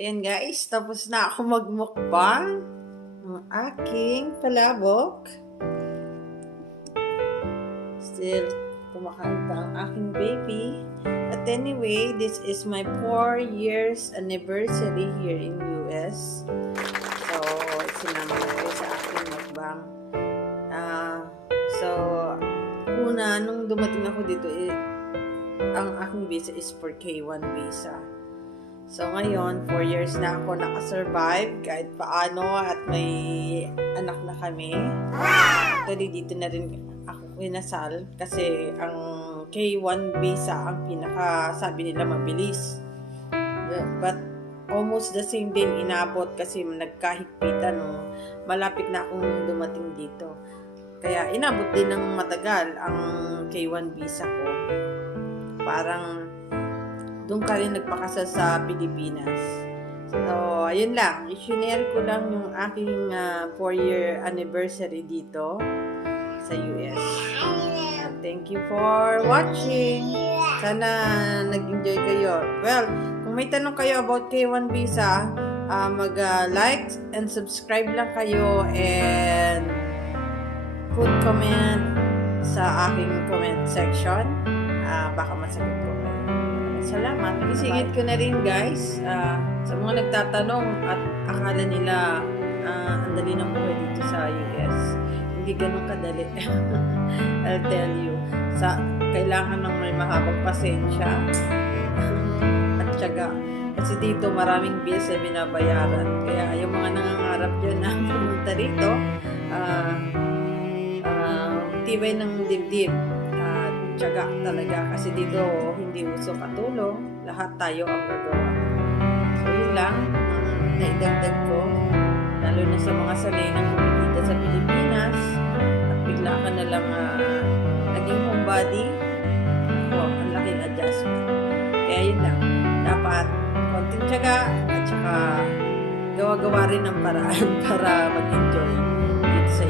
Ayan guys, tapos na ako magmukbang ng aking palabok. Still, kumakain pa ang aking baby. But anyway, this is my 4 years anniversary here in US. So, sinama na ko sa aking mukbang. So, una, nung dumating ako dito, ang aking visa is for K1 visa. So ngayon, 4 years na ako nakasurvive kahit paano at may anak na kami. Actually, dito na rin ako kinasal kasi ang K1 visa ang pinaka, sabi nila, mabilis. But almost the same din inabot kasi nagkahigpitan nung malapit na akong dumating dito. Kaya inabot din ng matagal ang K1 visa ko. Parang doon ka rin nagpakasal sa Pilipinas. So, ayun lang. I-share ko lang yung aking 4-year anniversary dito sa US. And thank you for watching. Sana nag-enjoy kayo. Well, kung may tanong kayo about K1 visa, mag-like and subscribe lang kayo and put comment sa aking comment section. Baka masagot ko. Salamat. Isingit ko na rin guys sa mga nagtatanong at akala nila ang dali ng buhay dito sa US. Hindi ganun kadali. I'll tell you. Kailangan ng may mahabang pasensya at tiyaga. Kasi dito maraming bills na binabayaran. Kaya yung mga nangangarap dyan na pumunta rito, tibay ng dibdib. Tiyaga talaga kasi dito hindi uso katulong, lahat tayo ang gagawa. So yun lang, naidagdag ko, lalo na sa mga sanay na kumikita sa Pilipinas at bigla ka na lang naging homebody. Ang laking adjustment. Kaya yun lang, dapat konting tiyaga at saka gawa-gawa rin ng paraan para mag-enjoy dito sa